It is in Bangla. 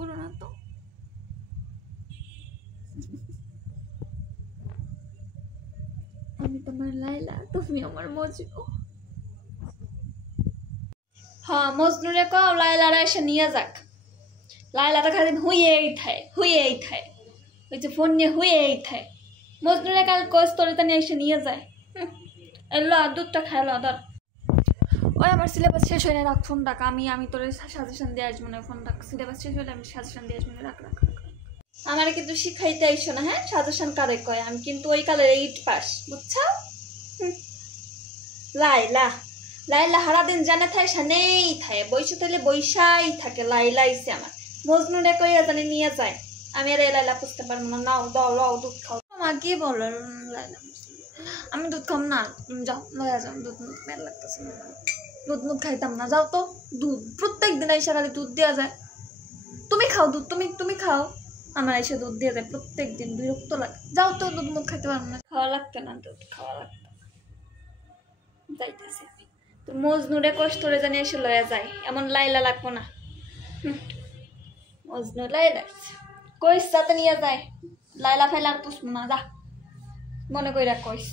করো না তো আমি তোমার লাইলা তুমি আমার মজনু হ্যাঁ মজনুরে কও লাইলারা এসে নিয়ে যাক লাইলা তো খালি হুইয়েই থাকে ওই যে ফোন নিয়ে হুইয়েই থাকে মজনুরে কাল কষ্ট তোরে তো এসে নিয়ে যায় এলো দুধটা খাইলো ধর ওই আমার সিলেবাস শেষ হয়ে রাখ ফোন রাখ আমি তোর সাজেশন দিয়ে আসবো না ফোন রাখ সিলেবাস শেষ হলে আমি সাজেশন দিয়ে আসবো না রাখ আমার কিন্তু শিখাইতে আইসো না হ্যাঁ সাজেশন কারে কয় আমি কিন্তু ওই কালের 8 পাস বুঝছো লাইলা লাইলা সারাদিন জানে থাকে সানেই থাকে বইসে তাহলে বৈশাই থাকে লাইলা আইসে আমার মজনুরে কইয়া জানি নিয়ে যায় আমি আর এই লাইলা বুঝতে পারবো না নাও দাও লাও দুধ খাও মা কি বলো লাইলা আমি দুধ খাম না যাও লয়া যাও দুধ মুখ মেল লাগতেছে দুধ মুখ খাইতাম না যাও তো দুধ প্রত্যেক দিন এসে খালি দুধ দেওয়া যায় তুমি খাও দুধ তুমি খাও আমার এসে দুধ দিয়ে যায় প্রত্যেক দিন বিরক্ত লাগে যাও তো দুধ মুখ খাইতে পারবো না খাওয়া লাগতো না দুধ খাওয়া লাগতো যাইতেছে তো মজনুরে কষ্ট করে জানি এসে লয়া যায় এমন লাইলা লাগবো না মজনু লাইলা কইস যাতে নিয়ে যায় লাইলা ফাইলা আর পুষবো না যা মনে কইরা কইস